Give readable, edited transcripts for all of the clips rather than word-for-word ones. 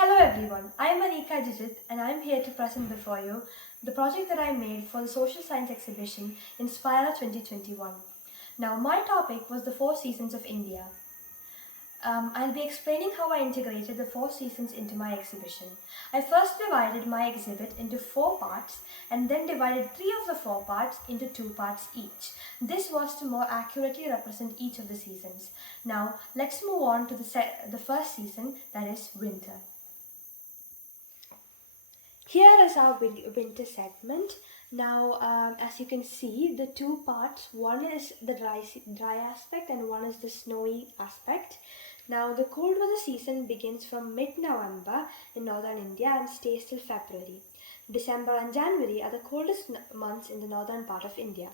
Hello everyone, I am Anika Jijit and I am here to present before you the project that I made for the social science exhibition Inspira 2021. Now my topic was the four seasons of India. I'll be explaining how I integrated the four seasons into my exhibition. I first divided my exhibit into four parts and then divided three of the four parts into two parts each. This was to more accurately represent each of the seasons. Now let's move on to the first season, that is winter. Here is our winter segment. Now, as you can see, the two parts, one is the dry aspect and one is the snowy aspect. Now, the cold weather season begins from mid-November in northern India and stays till February. December and January are the coldest months in the northern part of India.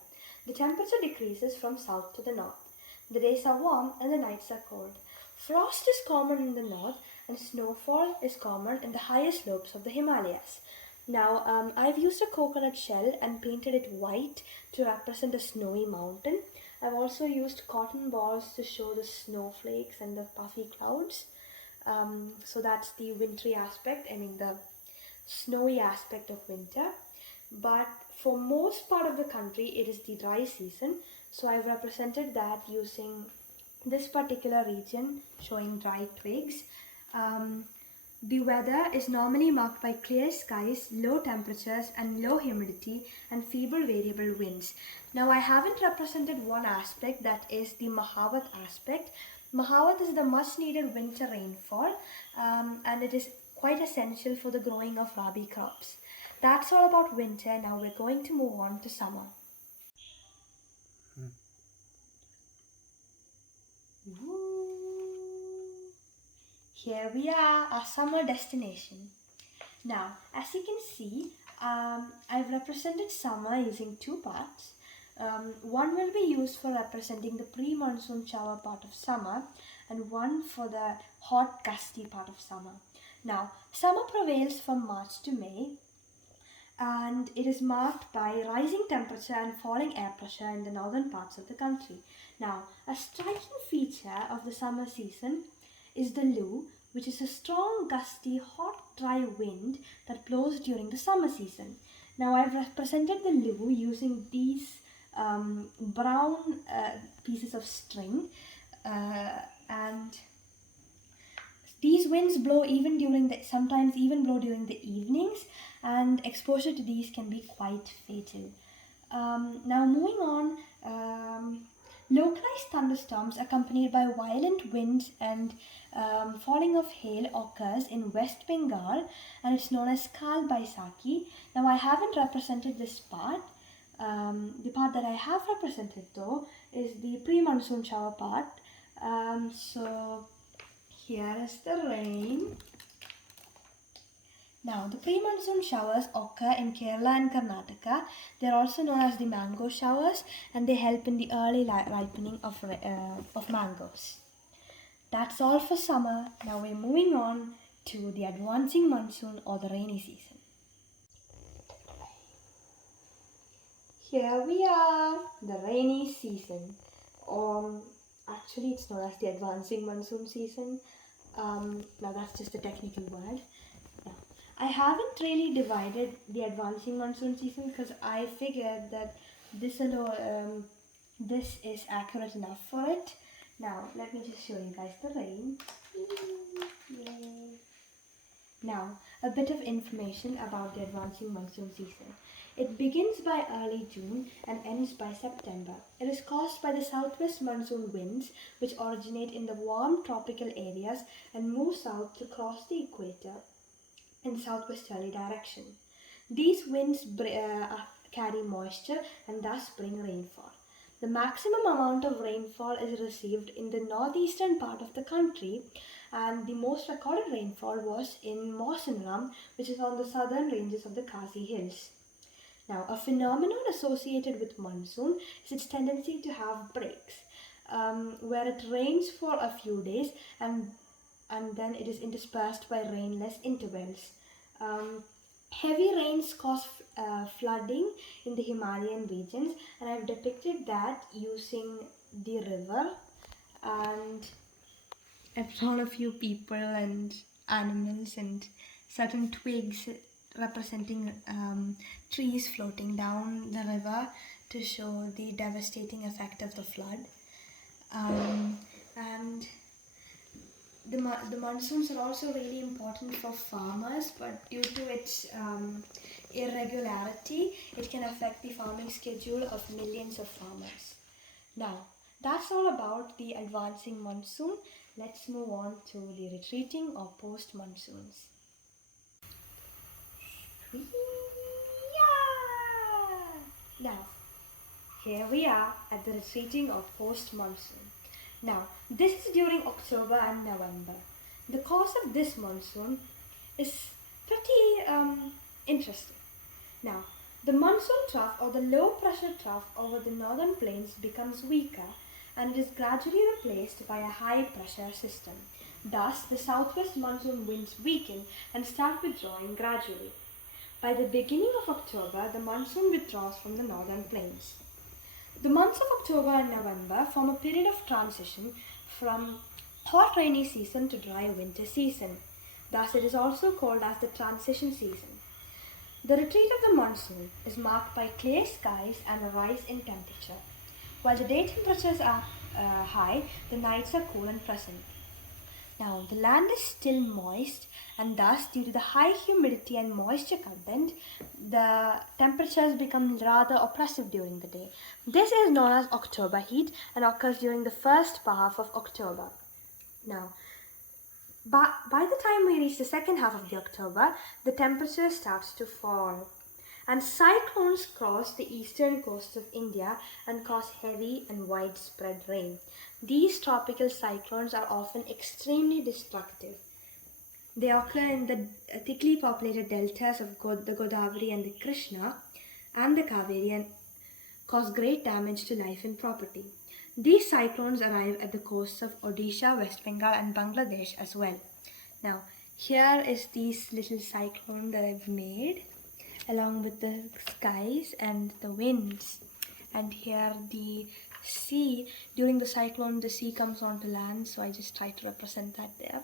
The temperature decreases from south to the north. The days are warm and the nights are cold. Frost is common in the north and snowfall is common in the higher slopes of the Himalayas. Now, I've used a coconut shell and painted it white to represent a snowy mountain. I've also used cotton balls to show the snowflakes and the puffy clouds. So that's the wintry aspect, the snowy aspect of winter. But for most part of the country, it is the dry season. So I've represented that using this particular region showing dry twigs. The weather is normally marked by clear skies, low temperatures and low humidity and feeble variable winds. Now I haven't represented one aspect, that is the Mahavat aspect. Mahavat is the much needed winter rainfall and it is quite essential for the growing of rabi crops. That's all about winter. Now we're going to move on to summer. Here we are, our summer destination. Now, as you can see, I've represented summer using two parts. One will be used for representing the pre-monsoon shower part of summer and one for the hot gusty part of summer. Now, summer prevails from March to May and it is marked by rising temperature and falling air pressure in the northern parts of the country. Now, a striking feature of the summer season is the Lu, which is a strong, gusty, hot, dry wind that blows during the summer season. Now, I've represented the Lu using these brown pieces of string and these winds blow sometimes even blow during the evenings, and exposure to these can be quite fatal. Now moving on, localized thunderstorms accompanied by violent winds and falling of hail occurs in West Bengal and it's known as Kal Baisakhi. Now I haven't represented this part. The part that I have represented though is the pre-monsoon shower part. So here is the rain. Now, the pre-monsoon showers occur in Kerala and Karnataka. They are also known as the mango showers and they help in the early ripening of mangoes. That's all for summer. Now we're moving on to the advancing monsoon or the rainy season. Here we are, the rainy season. Actually, it's known as the advancing monsoon season. Now that's just a technical word. I haven't really divided the advancing monsoon season because I figured that this is accurate enough for it. Now, let me just show you guys the rain. Yay. Now, a bit of information about the advancing monsoon season. It begins by early June and ends by September. It is caused by the southwest monsoon winds, which originate in the warm tropical areas and move south to cross the equator in southwesterly direction. These winds carry moisture and thus bring rainfall. The maximum amount of rainfall is received in the northeastern part of the country, and the most recorded rainfall was in Monsoon, which is on the southern ranges of the Khasi Hills. Now, a phenomenon associated with monsoon is its tendency to have breaks, where it rains for a few days and then it is interspersed by rainless intervals. Heavy rains cause flooding in the Himalayan regions, and I've depicted that using the river, and I've drawn a few people and animals and certain twigs representing trees floating down the river to show the devastating effect of the flood. And the monsoons are also really important for farmers, but due to its irregularity, it can affect the farming schedule of millions of farmers. Now, that's all about the advancing monsoon. Let's move on to the retreating or post monsoons. Now, here we are at the retreating or post monsoon. Now, this is during October and November. The cause of this monsoon is pretty interesting. Now, the monsoon trough or the low pressure trough over the northern plains becomes weaker and it is gradually replaced by a high pressure system. Thus, the southwest monsoon winds weaken and start withdrawing gradually. By the beginning of October, the monsoon withdraws from the northern plains. The months of October and November form a period of transition from hot rainy season to dry winter season. Thus, it is also called as the transition season. The retreat of the monsoon is marked by clear skies and a rise in temperature. While the day temperatures are high, the nights are cool and pleasant. Now, the land is still moist, and thus, due to the high humidity and moisture content, the temperatures become rather oppressive during the day. This is known as October heat and occurs during the first half of October. Now, by the time we reach the second half of the October, the temperature starts to fall. And cyclones cross the eastern coast of India and cause heavy and widespread rain. These tropical cyclones are often extremely destructive. They occur in the thickly populated deltas of the Godavari and the Krishna and the Kaveri and cause great damage to life and property. These cyclones arrive at the coasts of Odisha, West Bengal and Bangladesh as well. Now, here is this little cyclone that I've made along with the skies and the winds. And here the sea, during the cyclone the sea comes onto land, so I just try to represent that there.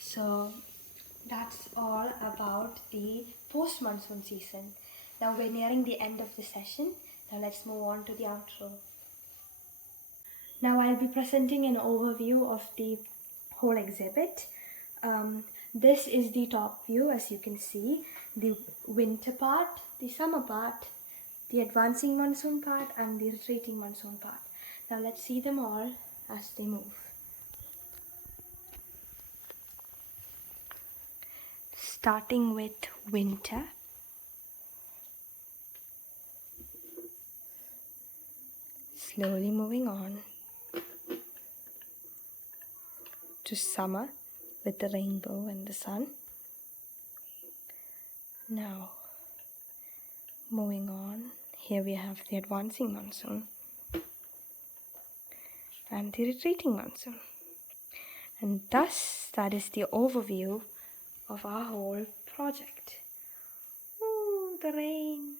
So that's all about the post-monsoon season. Now we're nearing the end of the session. Now let's move on to the outro. Now I'll be presenting an overview of the whole exhibit. This is the top view, as you can see, the winter part, the summer part, the advancing monsoon part and the retreating monsoon part. Now let's see them all as they move. Starting with winter. Slowly moving on to summer with the rainbow and the sun. Now, moving on, here we have the advancing monsoon and the retreating monsoon. And thus, that is the overview of our whole project. Ooh, the rain.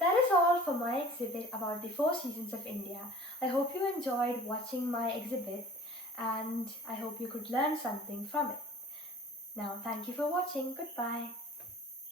That is all for my exhibit about the 4 seasons of India. I hope you enjoyed watching my exhibit and I hope you could learn something from it. Now, thank you for watching. Goodbye.